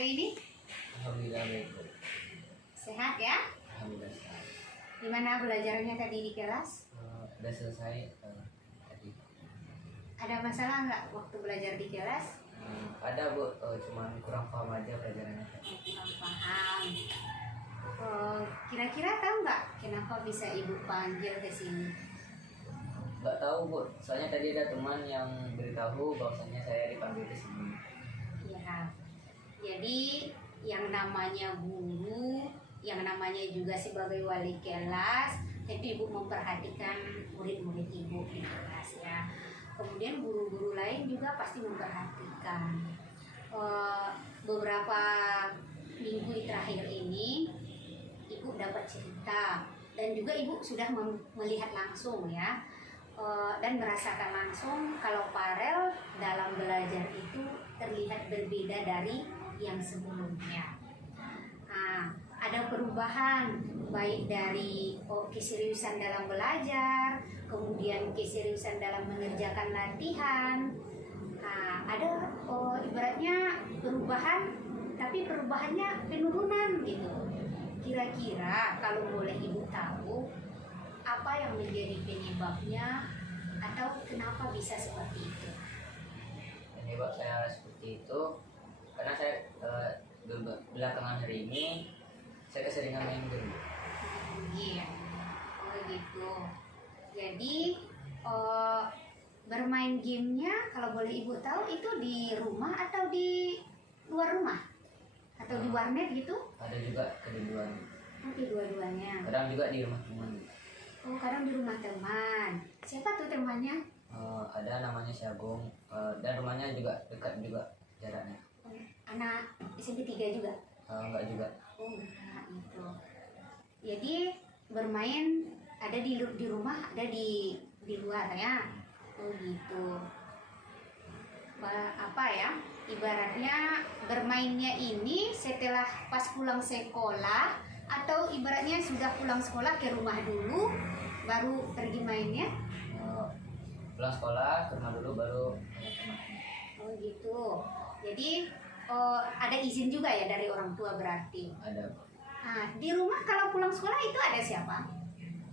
hari ini? Alhamdulillah baik. Sehat ya? Alhamdulillah sehat. Gimana belajarnya tadi di kelas? Udah selesai tadi. Ada masalah nggak waktu belajar di kelas? Ada Bu, cuman kurang paham aja pelajarannya. Kurang paham. Kira-kira tahu nggak kenapa bisa ibu panggil ke sini? Nggak tahu Bu, soalnya tadi ada teman yang beritahu bahwasanya saya dipanggil ke sini. Ya, jadi yang namanya guru, yang namanya juga sebagai wali kelas, tentu ibu memperhatikan murid-murid ibu di kelas ya. Kemudian guru-guru lain juga pasti memperhatikan. Beberapa minggu terakhir ini ibu dapat cerita dan juga ibu sudah melihat langsung ya, dan merasakan langsung kalau Farel dalam belajar itu terlihat berbeda dari yang sebelumnya. Nah, ada perubahan baik dari keseriusan dalam belajar, kemudian keseriusan dalam mengerjakan latihan. Nah, ada ibaratnya perubahan, tapi perubahannya penurunan gitu. Kira-kira kalau boleh ibu tahu, apa yang menjadi penyebabnya atau kenapa bisa seperti itu? Penyebab saya seperti itu karena saya belakangan hari ini saya keseringan main game. Iya, gitu. Jadi bermain gamenya kalau boleh ibu tahu itu di rumah atau di luar rumah atau di warnet gitu? Ada juga kedudukan. Di dua-duanya. Kadang juga di rumah teman. Oh, kadang di rumah teman. Siapa tuh temannya? Ada namanya Syagong, dan rumahnya juga dekat juga jaraknya. Anak SMP 3 juga? Enggak juga. Oh enggak gitu. Jadi bermain ada di rumah, ada di luar ya. Oh gitu. Apa ya? Ibaratnya bermainnya ini setelah pas pulang sekolah atau ibaratnya sudah pulang sekolah ke rumah dulu baru pergi mainnya? Pulang sekolah ke rumah dulu baru teman. Oh gitu. Jadi ada izin juga ya dari orang tua berarti? Ada. Nah, di rumah kalau pulang sekolah itu ada siapa?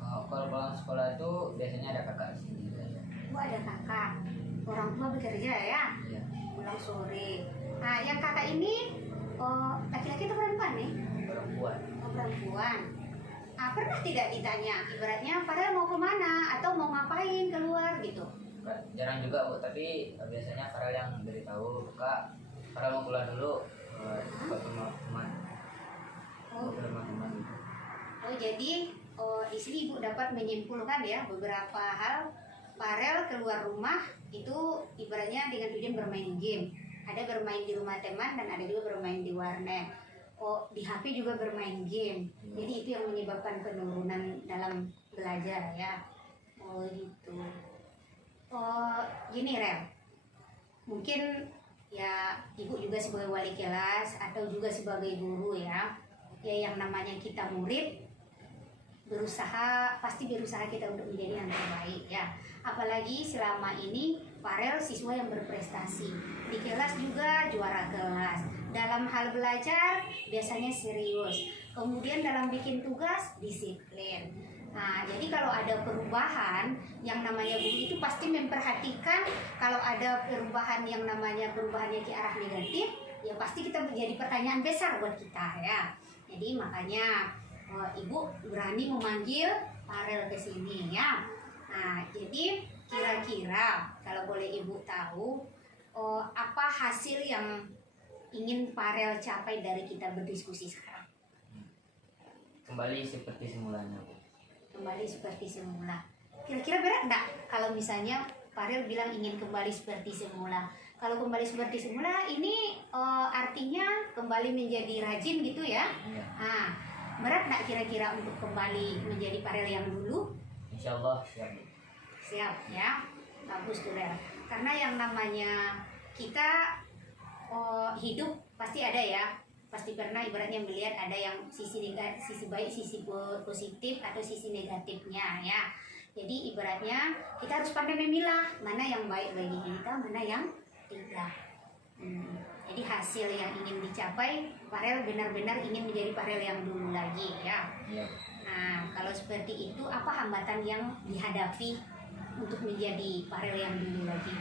Kalau pulang sekolah itu biasanya ada kakak di sini aja. Oh, ada kakak. Orang tua bekerja ya? Iya. Pulang sore. Nah, yang kakak ini laki-laki atau perempuan nih? Perempuan. Oh, perempuan. Ah, pernah tidak ditanya, ibaratnya padahal mau kemana atau mau ngapain keluar gitu? Jarang juga Bu, tapi biasanya Farel yang beritahu, Kak, Farel mau keluar dulu ke teman-teman. Oh, Ke teman-teman gitu. oh jadi di sini ibu dapat menyimpulkan ya beberapa hal. Farel keluar rumah itu ibaratnya dengan tujuan bermain game. Ada bermain di rumah teman dan ada juga bermain di warnet. Oh, di HP juga bermain game. Jadi itu yang menyebabkan penurunan dalam belajar ya. Oh gitu. Oh gini Rel. Mungkin ya ibu juga sebagai wali kelas atau juga sebagai guru ya. Ya yang namanya kita murid pasti berusaha kita untuk menjadi yang terbaik ya. Apalagi selama ini Farel siswa yang berprestasi di kelas juga juara kelas, dalam hal belajar biasanya serius, kemudian dalam bikin tugas disiplin. Nah, jadi kalau ada perubahan, yang namanya guru itu pasti memperhatikan kalau ada perubahan yang namanya perubahannya ke arah negatif, ya pasti kita menjadi pertanyaan besar buat kita ya. Jadi makanya ibu berani memanggil Farel ke sini ya. Nah, jadi kira-kira kalau boleh ibu tahu apa hasil yang ingin Farel capai dari kita berdiskusi sekarang? Kembali seperti semulanya Bu. Kembali seperti semula. Kira-kira berat enggak kalau misalnya Farel bilang ingin kembali seperti semula? Kalau kembali seperti semula ini artinya kembali menjadi rajin gitu ya? Iya. Nah, berat nggak kira-kira untuk kembali menjadi Farel yang dulu? Insya Allah siap Bu. Siap ya, bagus tuh Rel. Karena yang namanya kita hidup pasti ada ya, pasti pernah ibaratnya melihat ada yang sisi negatif, sisi baik, sisi positif atau sisi negatifnya ya. Jadi ibaratnya kita harus pandai memilah mana yang baik bagi kita, mana yang tidak. Jadi hasil yang ingin dicapai, Farel benar-benar ingin menjadi Farel yang dulu lagi ya. Iya. Nah, kalau seperti itu, apa hambatan yang dihadapi untuk menjadi Farel yang dulu lagi?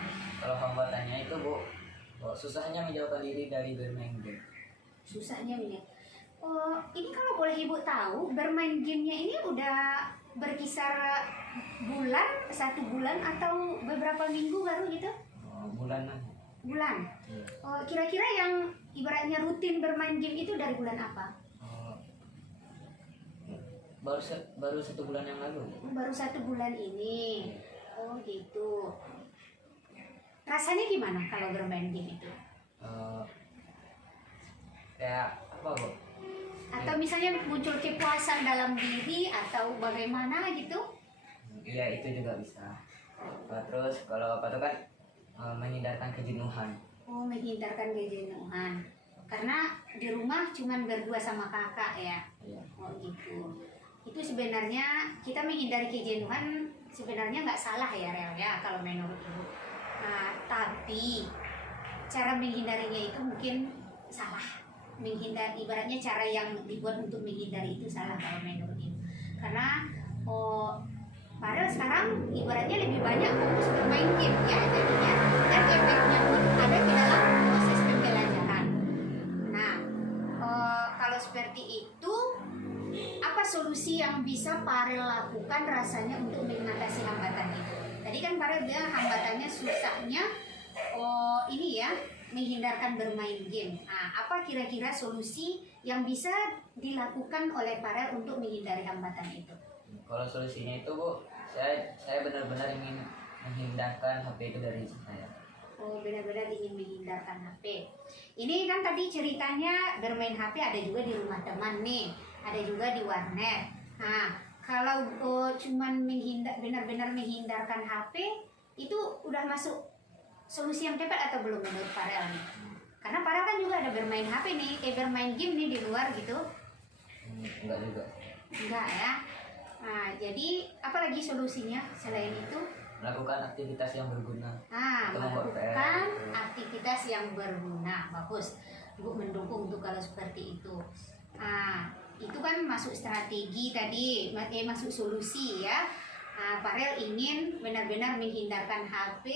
Kalau hambatannya itu Bu, susahnya menjauhkan diri dari bermain game. Susahnya ini. Oh, ini kalau boleh Ibu tahu, bermain gamenya ini udah berkisar bulan, 1 bulan atau beberapa minggu baru gitu? Bulanan. Bulan. Iya. Oh, kira-kira yang ibaratnya rutin bermain game itu dari bulan apa? Baru 1 bulan yang lalu. Baru 1 bulan ini. Oh gitu. Rasanya gimana kalau bermain game itu? Kayak apa Bu? Atau misalnya muncul kepuasan dalam diri atau bagaimana gitu? Iya, itu juga bisa. Terus kalau apa tuh kan menghindarkan kejenuhan. Oh, menghindarkan kejenuhan. Karena di rumah cuman berdua sama kakak ya. Iya. Oh gitu. Itu sebenarnya kita menghindari kejenuhan sebenarnya nggak salah ya Rel ya kalau menurut Ibu. Nah, tapi cara menghindarinya itu mungkin salah. Menghindari ibaratnya cara yang dibuat untuk menghindari itu salah kalau menurut Ibu. Karena Farel sekarang ibaratnya lebih banyak fokus bermain game ya jadinya, dan efeknya pun ada di dalam proses pembelajaran. Nah, kalau seperti itu, apa solusi yang bisa Farel lakukan rasanya untuk mengatasi hambatan itu? Tadi kan Farel bilang hambatannya susahnya, ini ya, menghindarkan bermain game. Nah, apa kira-kira solusi yang bisa dilakukan oleh Farel untuk menghindari hambatan itu? Kalau solusinya itu Bu, saya benar-benar ingin menghindarkan HP itu dari saya. Oh, benar-benar ingin menghindarkan HP. Ini kan tadi ceritanya bermain HP ada juga di rumah teman nih, ada juga di warnet. Nah, kalau cuman benar-benar menghindarkan HP, itu udah masuk solusi yang tepat atau belum menurut Farel nih? Karena Farel kan juga ada bermain HP nih, bermain game nih di luar gitu. Enggak juga. Enggak ya. Nah, jadi apalagi solusinya selain itu? Melakukan aktivitas yang berguna. Melakukan aktivitas yang berguna. Bagus. Ibu mendukung tuh kalau seperti itu. Nah, itu kan masuk strategi tadi, masuk solusi ya. Nah, Farel ingin benar-benar menghindarkan HP,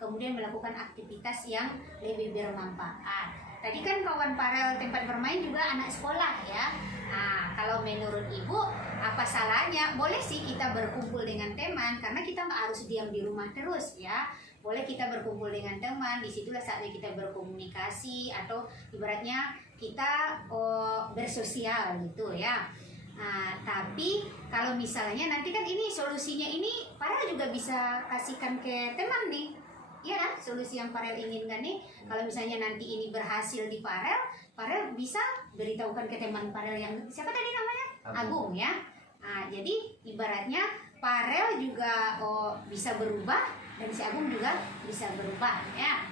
kemudian melakukan aktivitas yang lebih bermanfaat. Tadi kan kawan Farel tempat bermain juga anak sekolah ya. Nah, kalau menurut Ibu, apa salahnya? Boleh sih kita berkumpul dengan teman, karena kita nggak harus diam di rumah terus ya. Boleh kita berkumpul dengan teman, disitulah saatnya kita berkomunikasi atau ibaratnya kita bersosial gitu ya. Nah, tapi kalau misalnya nanti kan ini solusinya ini Farel juga bisa kasihkan ke teman nih. Iya kan? Solusi yang Farel inginkan nih, kalau misalnya nanti ini berhasil di Farel, Farel bisa beritahukan ke teman Farel yang siapa tadi namanya? Agung ya. Nah, jadi ibaratnya Farel juga bisa berubah dan si Agung juga bisa berubah ya.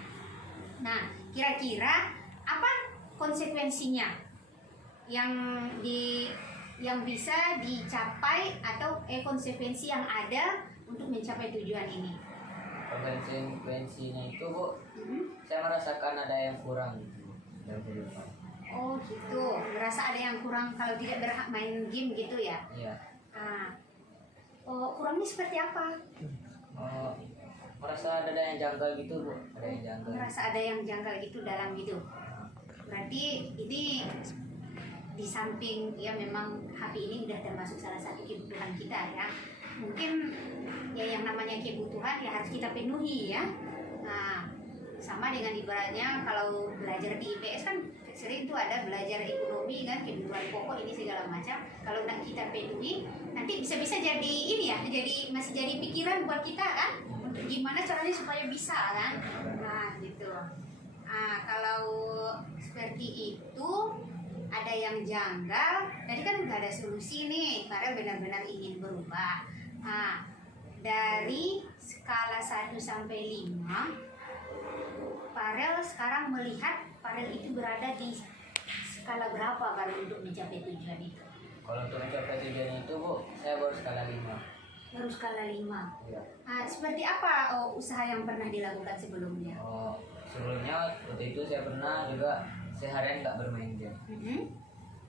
Nah, kira-kira apa konsekuensinya yang bisa dicapai atau konsekuensi yang ada untuk mencapai tujuan ini? Konsekuensinya itu Bu, saya merasakan ada yang kurang dalam kehidupan. Oh gitu, ngerasa ada yang kurang kalau tidak bermain game gitu ya? Iya. Kurangnya seperti apa? Merasa ada yang janggal gitu Bu, ada yang janggal. Merasa ada yang janggal gitu dalam hidup. Berarti ini di samping ya memang HP ini udah termasuk salah satu kebutuhan kita ya. Mungkin ya yang namanya kebutuhan ya harus kita penuhi ya. Nah, sama dengan ibaratnya kalau belajar di IPS kan sering tuh ada belajar ekonomi kan, kebutuhan pokok ini segala macam. Kalau nggak kita penuhi, nanti bisa-bisa jadi ini ya, masih jadi pikiran buat kita kan, untuk gimana caranya supaya bisa kan. Nah gitu. Nah, kalau seperti itu ada yang janggal, tadi kan udah ada solusi nih, Farel benar-benar ingin berubah. Nah, dari skala 1 sampai 5, Farel sekarang melihat Farel itu berada di skala berapa baru untuk mencapai tujuan itu? Kalau untuk mencapai tujuan itu Bu, saya baru skala 5. Baru skala 5. Iya. Seperti apa usaha yang pernah dilakukan sebelumnya? Sebelumnya waktu itu saya pernah juga seharian nggak bermain game.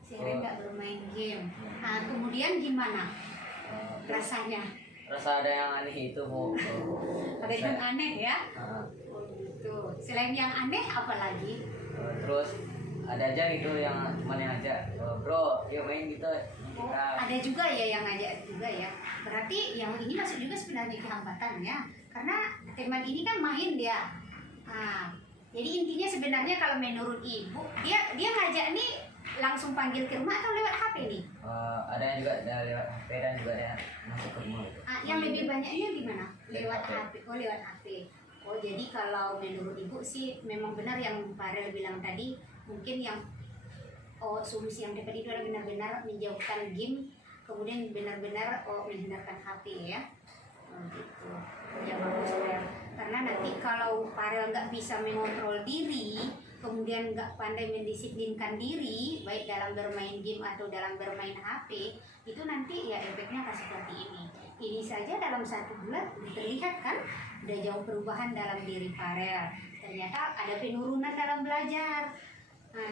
Seharian nggak bermain game. Kemudian gimana rasanya? Rasa ada yang aneh itu Bu. Ada yang aneh ya? uh, Gitu. Selain yang aneh apa lagi? Terus ada aja gitu yang cuman yang ajak, bro yuk main gitu kita. Ada juga ya yang ngajak juga ya. Berarti yang ini masuk juga sebenarnya ke hambatan ya. Karena teman ini kan main dia. Jadi intinya sebenarnya kalau menurut ibu, dia ngajak nih langsung panggil ke rumah atau lewat HP nih? Ada yang juga dari lewat HP dan juga ada yang masuk ke rumah gitu. Yang lebih banyaknya gimana? Lewat HP. HP. Oh, lewat HP. Oh, jadi kalau menurut ibu sih memang benar yang Farel bilang tadi, mungkin yang solusi yang dapat itu adalah benar-benar menjauhkan game, kemudian benar-benar menghindarkan HP ya. Gitu. Ya bagus ya. Karena nanti kalau Farel nggak bisa mengontrol diri, kemudian nggak pandai mendisiplinkan diri, baik dalam bermain game atau dalam bermain HP, itu nanti ya efeknya akan seperti ini. Ini saja dalam 1 bulan terlihat kan, udah jauh perubahan dalam diri Farel. Ternyata ada penurunan dalam belajar. Nah,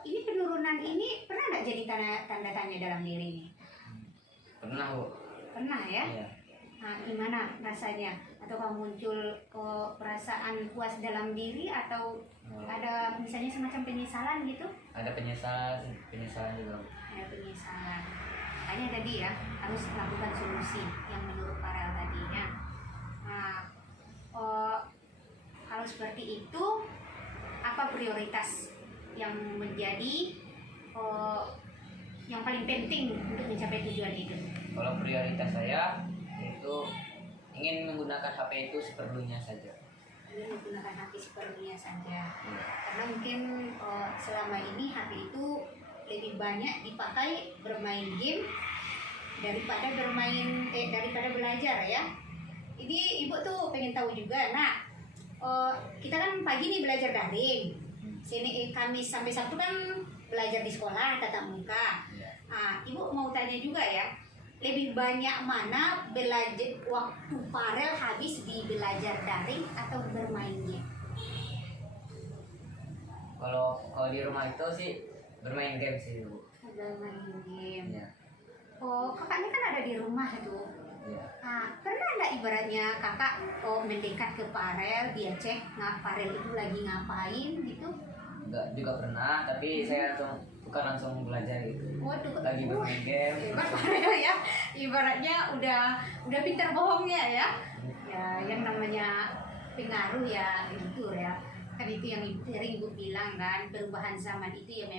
ini penurunan ini pernah nggak jadi tanda tanya dalam diri ini? Pernah Bu. Pernah ya? Iya. Gimana rasanya? Atau muncul perasaan puas dalam diri atau ada misalnya semacam penyesalan gitu? Ada penyesalan juga. Ada penyesalan. Makanya tadi ya harus melakukan solusi yang menurut Farel tadinya. Kalau seperti itu, apa prioritas yang menjadi yang paling penting untuk mencapai tujuan itu? Kalau prioritas saya itu ingin menggunakan HP itu seperlunya saja. Ini menggunakan HP seperlunya saja. Karena mungkin selama ini HP itu lebih banyak dipakai bermain game daripada daripada belajar ya. Ini ibu tuh pengen tahu juga. Nah, kita kan pagi nih belajar daring. Kamis sampai Sabtu kan belajar di sekolah tatap muka. Ibu mau tanya juga ya. Lebih banyak mana belajar waktu Farel habis di belajar daring atau bermain game? Kalau di rumah itu sih bermain game sih Bu. Bermain game. Iya. Kakaknya kan ada di rumah tuh. Iya. Pernah nggak ibaratnya kakak mendekat ke Farel, dia cek Farel itu lagi ngapain gitu? Enggak juga pernah, tapi saya bukan langsung belajar gitu. Lagi bermain game. Hebat Farel ya, ibaratnya udah pintar bohongnya ya. Ya yang namanya pengaruh ya gitu ya. Kan itu yang sering ibu bilang kan, perubahan zaman itu ya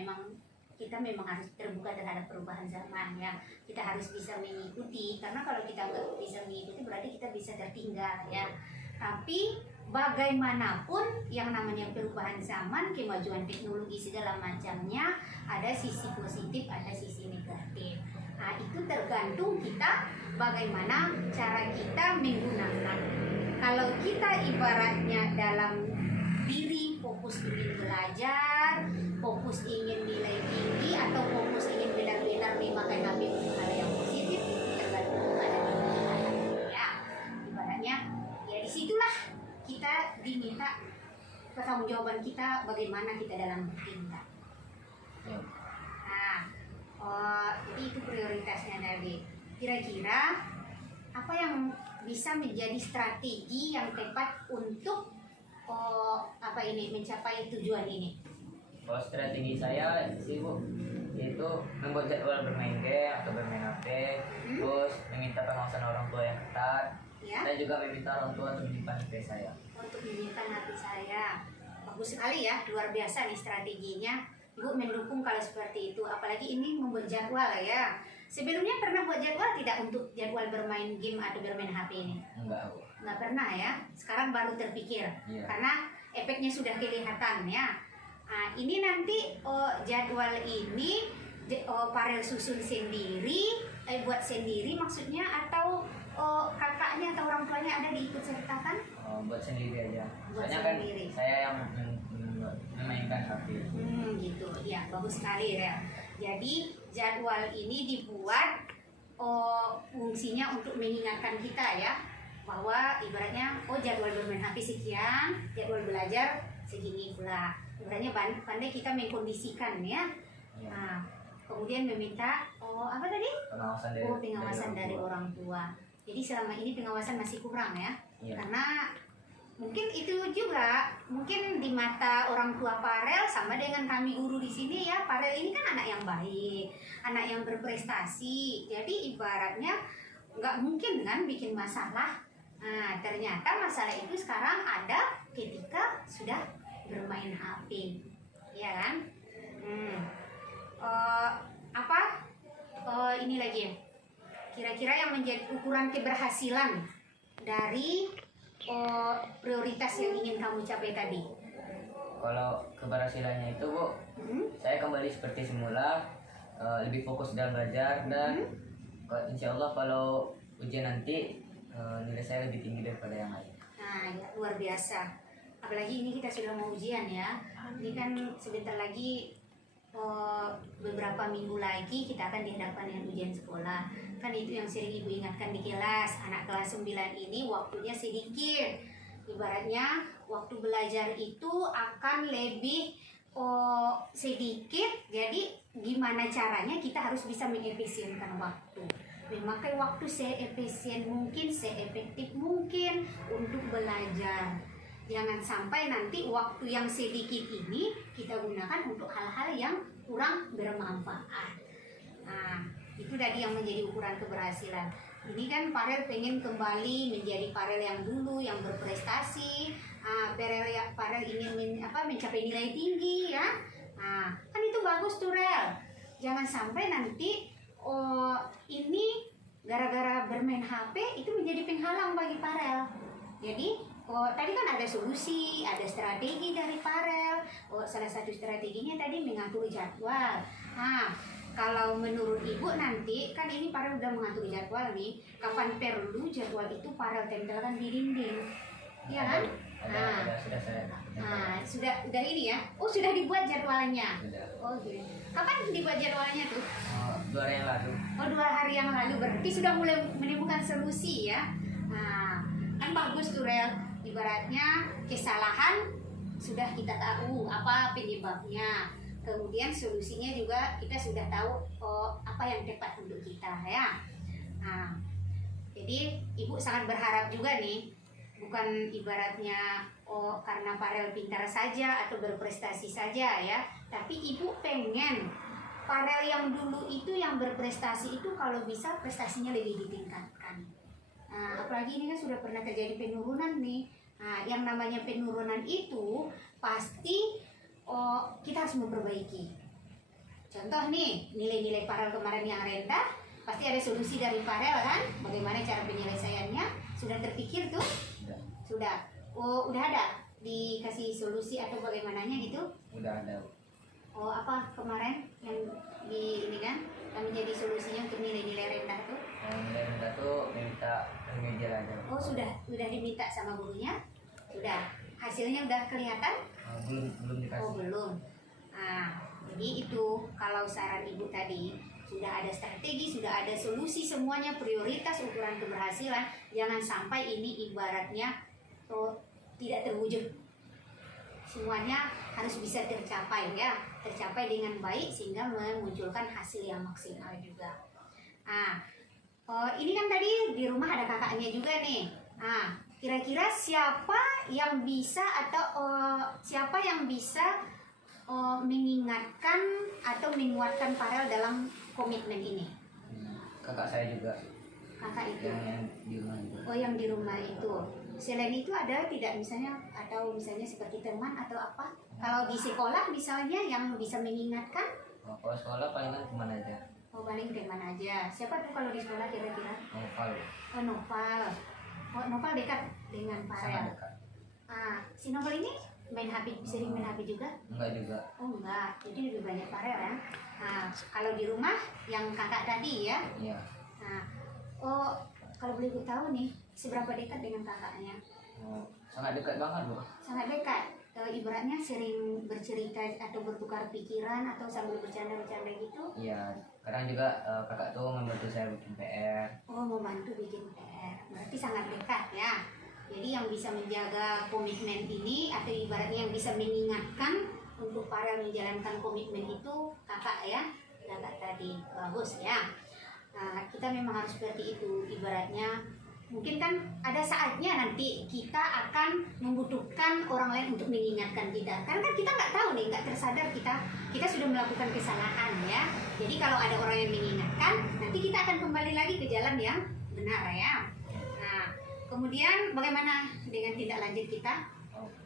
kita memang harus terbuka terhadap perubahan zaman ya. Kita harus bisa mengikuti, karena kalau kita nggak bisa mengikuti berarti kita bisa tertinggal ya. Tapi bagaimanapun yang namanya perubahan zaman, kemajuan teknologi segala macamnya, ada sisi positif, ada sisi negatif. Itu tergantung kita bagaimana cara kita menggunakan. Kalau kita ibaratnya dalam diri fokus ingin belajar, fokus ingin nilai tinggi, atau fokus ingin benar-benar memakai HP untuk hal yang positif, tergantung kepada kita ya. Ibaratnya ya disitulah kita diminta pertanggungjawaban kita bagaimana kita dalam bertindak. Jadi itu prioritasnya tadi. Kira-kira apa yang bisa menjadi strategi yang tepat untuk mencapai tujuan ini? Kalau strategi saya sih Bu, itu membuat jadwal bermain game atau bermain HP, terus meminta pengawasan orang tua yang ketat, Ya. dan juga meminta orang tua untuk menyimpan HP saya. Untuk menyimpan hati saya. Bagus sekali ya, luar biasa nih strateginya. Ibu mendukung kalau seperti itu, apalagi ini membuat jadwal ya. Sebelumnya pernah buat jadwal tidak untuk jadwal bermain game atau bermain HP ini? Enggak Bu. Nggak pernah ya, sekarang baru terpikir. Iya. Karena efeknya sudah kelihatan ya. Ini nanti jadwal ini Farel susun sendiri, buat sendiri maksudnya, atau kakaknya atau orang tuanya ada diikut sertakan? Buat sendiri aja. Buat Soalnya sendiri. kan saya yang memainkan HP. Gitu ya, bagus sekali ya. Jadi jadwal ini dibuat fungsinya untuk mengingatkan kita ya, bahwa ibaratnya jadwal bermain HP sekian, jadwal belajar segini pula. Ibaratnya pandai kita mengkondisikan ya. Iya. Nah, kemudian meminta apa tadi? Pengawasan Dari orang tua. Jadi selama ini pengawasan masih kurang ya. Iya. Karena mungkin itu juga mungkin di mata orang tua Farel sama dengan kami guru di sini ya, Farel ini kan anak yang baik, anak yang berprestasi. Jadi ibaratnya nggak mungkin kan bikin masalah. Nah, ternyata masalah itu sekarang ada ketika sudah bermain HP, ya kan? Ini lagi ya. Kira-kira yang menjadi ukuran keberhasilan dari prioritas yang ingin kamu capai tadi? Kalau keberhasilannya itu Bu, saya kembali seperti semula, lebih fokus dalam belajar dan insya Allah kalau ujian nanti nilai saya lebih tinggi daripada yang lain. Nah, ya, luar biasa. Apalagi ini kita sudah mau ujian ya. Ini kan sebentar lagi beberapa minggu lagi kita akan dihadapkan dengan ujian sekolah. Kan itu yang sering Ibu ingatkan di kelas. Anak kelas 9 ini waktunya sedikit. Ibaratnya waktu belajar itu akan lebih sedikit. Jadi gimana caranya kita harus bisa mengefisienkan waktu, memakai waktu seefisien mungkin, seefektif mungkin untuk belajar. Jangan sampai nanti waktu yang sedikit ini kita gunakan untuk hal-hal yang kurang bermanfaat. Nah, itu tadi yang menjadi ukuran keberhasilan. Ini kan Farel pengen kembali menjadi Farel yang dulu, yang berprestasi. Farel ingin mencapai nilai tinggi ya. Nah, kan itu bagus tuh Rel. Jangan sampai nanti ini gara-gara bermain HP itu menjadi penghalang bagi Farel. Jadi tadi kan ada solusi, ada strategi dari Farel. Salah satu strateginya tadi mengatur jadwal. Nah, kalau menurut Ibu nanti kan ini Farel udah mengatur jadwal nih. Kapan perlu jadwal itu Farel tempelkan di dinding, iya kan? Sudah saya. Nah, sudah ini ya. Sudah dibuat jadwalnya. Sudah. Oke. Kapan dibuat jadwalnya tuh? 2 hari yang lalu. 2 hari yang lalu, berarti sudah mulai menemukan solusi ya. Nah, kan bagus tuh Rel. Ibaratnya kesalahan sudah kita tahu apa penyebabnya. Kemudian solusinya juga kita sudah tahu apa yang tepat untuk kita ya. Nah, jadi Ibu sangat berharap juga nih, bukan ibaratnya karena Farel pintar saja atau berprestasi saja ya, tapi Ibu pengen Farel yang dulu itu yang berprestasi itu kalau bisa prestasinya lebih ditingkatkan. Nah, apalagi ini kan sudah pernah terjadi penurunan nih. Nah, yang namanya penurunan itu pasti kita harus memperbaiki. Contoh nih, nilai-nilai Farel kemarin yang rendah, pasti ada solusi dari Farel kan? Bagaimana cara penyelesaiannya? Sudah terpikir tuh? Sudah. Udah ada dikasih solusi atau bagaimananya gitu? Udah ada. Apa kemarin yang ini kan yang menjadi solusinya untuk nilai-nilai rendah tuh? Nilai rendah tuh minta remedial aja. Sudah diminta sama gurunya? Sudah. Hasilnya udah kelihatan? Belum dikasih. Belum. Nah, jadi itu kalau saran Ibu tadi sudah ada strategi, sudah ada solusi, semuanya prioritas ukuran keberhasilan. Jangan sampai ini ibaratnya tidak terwujud. Semuanya harus bisa tercapai ya, tercapai dengan baik sehingga memunculkan hasil yang maksimal juga. Nah, ini kan tadi di rumah ada kakaknya juga nih. Nah, kira-kira siapa yang bisa mengingatkan atau menguatkan Farel dalam komitmen ini? Kakak saya juga. Kakak itu. Yang di rumah itu. Yang di rumah itu. Selain itu ada tidak misalnya seperti teman atau apa? Kalau di sekolah misalnya yang bisa mengingatkan? Kalau sekolah palingan teman aja. Paling teman aja. Siapa tuh kalau di sekolah kira-kira? Noval. Noval. Noval dekat dengan Farel. Sangat dekat. Si Noval ini sering main HP juga? Enggak juga. Enggak. Jadi lebih banyak Farel ya. Kalau di rumah yang kakak tadi ya? Iya. Kalau boleh gue tahu nih, seberapa dekat dengan kakaknya? Sangat dekat banget, Bu. Sangat dekat. Ibaratnya sering bercerita atau bertukar pikiran atau sambil bercanda-bercanda gitu? Iya. Kadang juga kakak tuh membantu saya bikin PR. Membantu pembantu bikin PR. Berarti sangat dekat ya. Jadi yang bisa menjaga komitmen ini atau ibaratnya yang bisa mengingatkan untuk Farel menjalankan komitmen itu kakak ya, kakak tadi bagus ya. Nah, kita memang harus seperti itu ibaratnya. Mungkin kan ada saatnya nanti kita akan membutuhkan orang lain untuk mengingatkan kita. Karena kan kita nggak tahu nih, nggak tersadar kita sudah melakukan kesalahan ya. Jadi kalau ada orang yang mengingatkan, nanti kita akan kembali lagi ke jalan yang benar ya. Nah, kemudian bagaimana dengan tindak lanjut kita?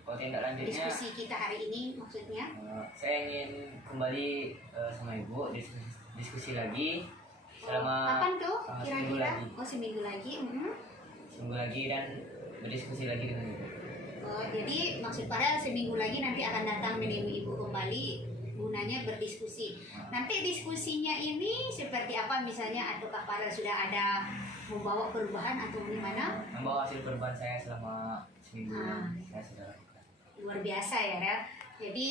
Kalau tindak lanjutnya, Diskusi kita hari ini maksudnya? saya ingin kembali sama ibu diskusi lagi selama Kapan tuh seminggu kira-kira? lagi. Oh, seminggu lagi. Seminggu lagi dan berdiskusi lagi dengan ibu. Oh, jadi maksud Farel seminggu lagi nanti akan datang menemui ibu kembali gunanya berdiskusi. Nanti diskusinya ini seperti apa misalnya, atau Kak Farel sudah ada membawa perubahan atau gimana? Membawa hasil perubahan saya selama seminggu Ah. saya sudah lakukan. Luar biasa ya Rel. Jadi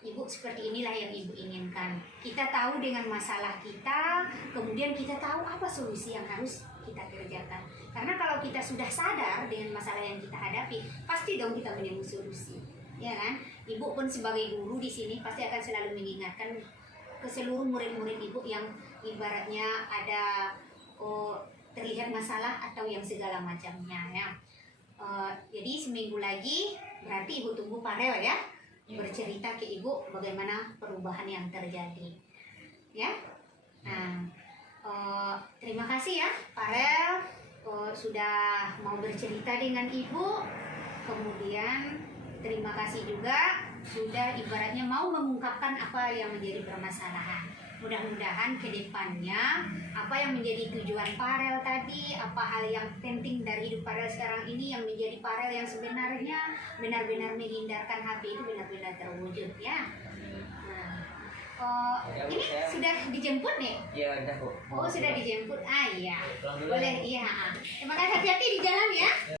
ibu seperti inilah yang ibu inginkan. Kita tahu dengan masalah kita, kemudian kita tahu apa solusi yang harus kita kerjakan. Karena kalau kita sudah sadar dengan masalah yang kita hadapi, pasti dong kita menemukan solusi, ya kan? Ibu pun sebagai guru di sini pasti akan selalu mengingatkan ke seluruh murid-murid ibu yang ibaratnya ada terlihat masalah atau yang segala macamnya ya. Jadi seminggu lagi berarti ibu tunggu Farel ya, bercerita ke ibu bagaimana perubahan yang terjadi ya. Nah, terima kasih ya Farel sudah mau bercerita dengan ibu. Kemudian terima kasih juga sudah ibaratnya mau mengungkapkan apa yang menjadi permasalahan. Mudah-mudahan ke depannya apa yang menjadi tujuan Farel tadi, apa hal yang penting dari hidup Farel sekarang ini yang menjadi Farel yang sebenarnya benar-benar menghindarkan HP itu benar-benar terwujud ya. Nah, ini sudah dijemput nih? Iya, udah Bu. Oh, sudah dijemput. Ah iya. Pulang dulu Boleh, ya, Bu. iya. Terima kasih, hati-hati di jalan ya.